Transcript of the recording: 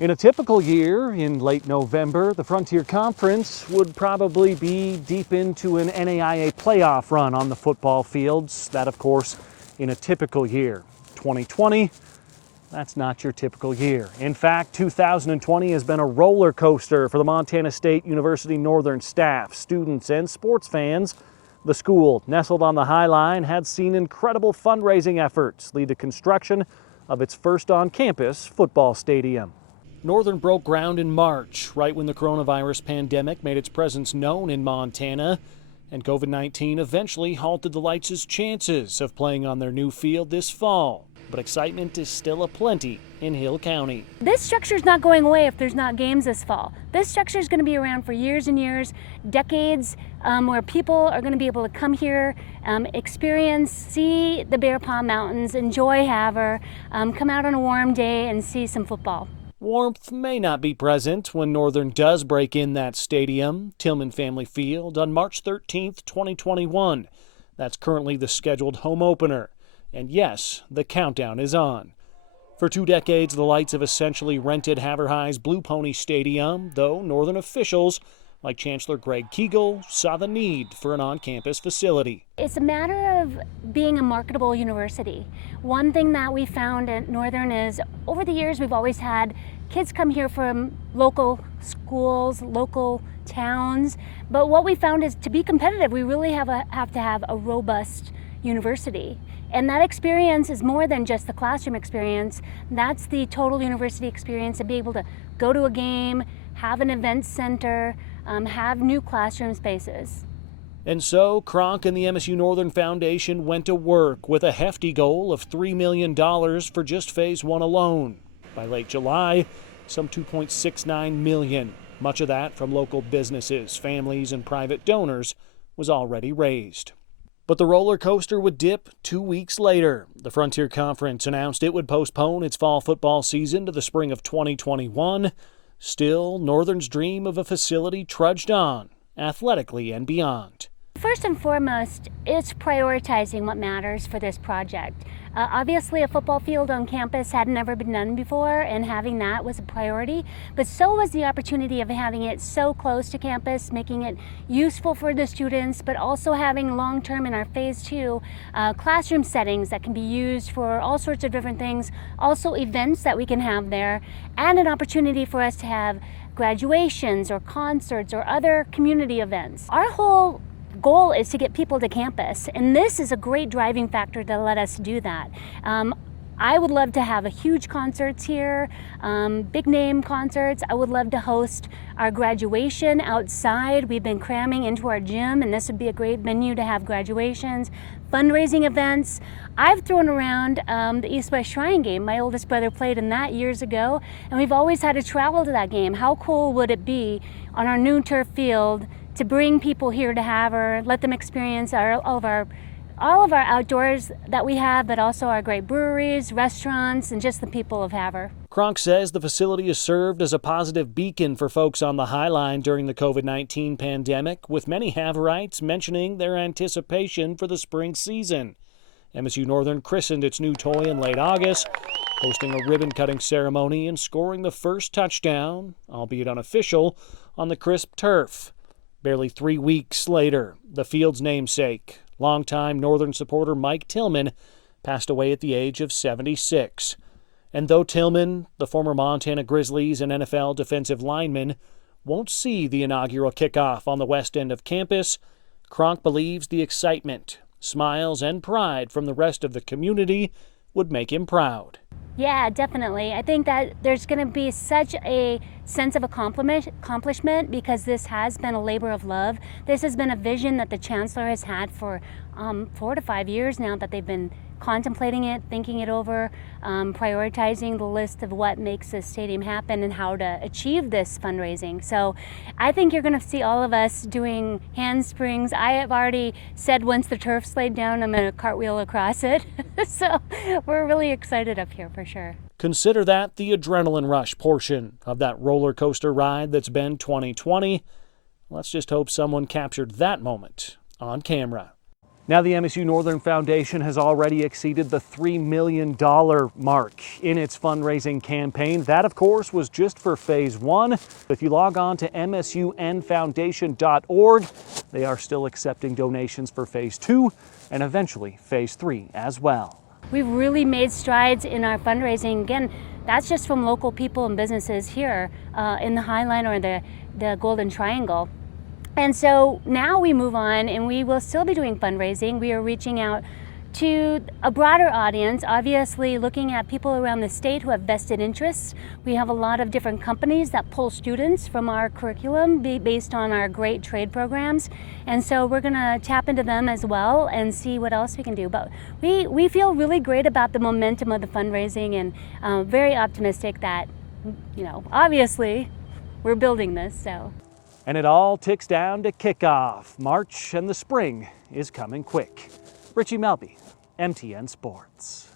In a typical year, in late November, the Frontier Conference would probably be deep into an NAIA playoff run on the football fields. That, of course, in a typical year. 2020, that's not your typical year. In fact, 2020 has been a roller coaster for the Montana State University Northern staff, students, and sports fans. The school, nestled on the High Line, had seen incredible fundraising efforts lead to construction of its first on-campus football stadium. Northern broke ground in March, right when the coronavirus pandemic made its presence known in Montana, and COVID-19 eventually halted the Lights' chances of playing on their new field this fall. But excitement is still aplenty in Hill County. This structure is not going away if there's not games this fall. This structure is going to be around for years and years, decades, where people are going to be able to come here, experience, see the Bear Paw Mountains, enjoy Havre, come out on a warm day and see some football. Warmth may not be present when Northern does break in that stadium, Tillman Family Field, on March 13th, 2021. That's currently the scheduled home opener. And yes, the countdown is on. For 2 decades, the Lights have essentially rented Havre High's Blue Pony Stadium, though Northern officials, like Chancellor Greg Kegel, saw the need for an on-campus facility. It's a matter of being a marketable university. One thing that we found at Northern is over the years we've always had kids come here from local schools, local towns, but what we found is to be competitive we really have to have a robust university. And that experience is more than just the classroom experience. That's the total university experience, to be able to go to a game, have an event center, have new classroom spaces. And so Kronk and the MSU-Northern Foundation went to work with a hefty goal of $3 million for just Phase 1 alone. By late July, some $2.69 million, much of that from local businesses, families, and private donors, was already raised. But the roller coaster would dip 2 weeks later. The Frontier Conference announced it would postpone its fall football season to the spring of 2021. Still, Northern's dream of a facility trudged on, athletically and beyond. First and foremost, it's prioritizing what matters for this project. Obviously, a football field on campus had never been done before, and having that was a priority, but so was the opportunity of having it so close to campus, making it useful for the students, but also having long-term in our Phase 2 classroom settings that can be used for all sorts of different things, also events that we can have there, and an opportunity for us to have graduations or concerts or other community events. Our whole goal is to get people to campus, and this is a great driving factor to let us do that. I would love to have a huge concerts here, big name concerts. I would love to host our graduation outside. We've been cramming into our gym, and this would be a great venue to have graduations, fundraising events. I've thrown around the East-West Shrine game. My oldest brother played in that years ago, and we've always had to travel to that game. How cool would it be on our new turf field to bring people here to Havre, let them experience all of our outdoors that we have, but also our great breweries, restaurants, and just the people of Havre. Kronk says the facility has served as a positive beacon for folks on the High Line during the COVID-19 pandemic, with many Havreites mentioning their anticipation for the spring season. MSU-Northern christened its new toy in late August, hosting a ribbon-cutting ceremony and scoring the first touchdown, albeit unofficial, on the crisp turf. Barely 3 weeks later, the field's namesake, longtime Northern supporter Mike Tillman, passed away at the age of 76. And though Tillman, the former Montana Grizzlies and NFL defensive lineman, won't see the inaugural kickoff on the west end of campus, Kronk believes the excitement, smiles, and pride from the rest of the community would make him proud. Yeah, definitely. I think that there's going to be such a sense of accomplishment because this has been a labor of love. This has been a vision that the chancellor has had for 4 to 5 years now, that they've been contemplating it, thinking it over, prioritizing the list of what makes this stadium happen and how to achieve this fundraising. So I think you're going to see all of us doing handsprings. I have already said once the turf's laid down, I'm going to cartwheel across it. So we're really excited up here for sure. Consider that the adrenaline rush portion of that roller coaster ride that's been 2020. Let's just hope someone captured that moment on camera. Now the MSU-Northern Foundation has already exceeded the $3 million mark in its fundraising campaign. That, of course, was just for Phase 1. If you log on to msunfoundation.org, they are still accepting donations for Phase 2 and eventually Phase 3 as well. We've really made strides in our fundraising. Again, that's just from local people and businesses here in the High Line or the Golden Triangle. And so now we move on and we will still be doing fundraising. We are reaching out to a broader audience, obviously looking at people around the state who have vested interests. We have a lot of different companies that pull students from our curriculum based on our great trade programs. And so we're gonna tap into them as well and see what else we can do. But we feel really great about the momentum of the fundraising and very optimistic that, you know, obviously we're building this, so. And it all ticks down to kickoff. March and the spring is coming quick. Richie Melby, MTN Sports.